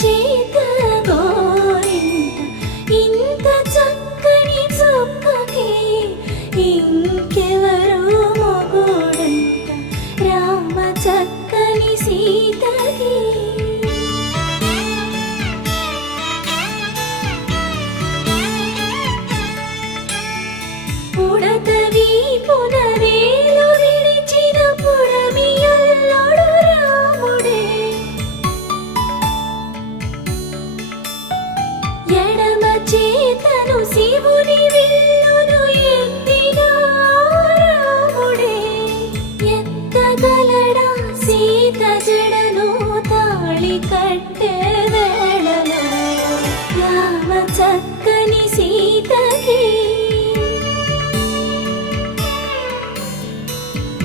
చేత గోరింట ఇంత చక్కని చుక్కకి ఇంకెవరు మొగుడంట రామ చక్కని సీతకి. ఉడత వీపున వేలు విడిచిన పుడమియల్లుడు రాముడే, ఎడమ చేతను శివుని విల్లును ఎత్తిన రాముడే, ఎత్తగలడా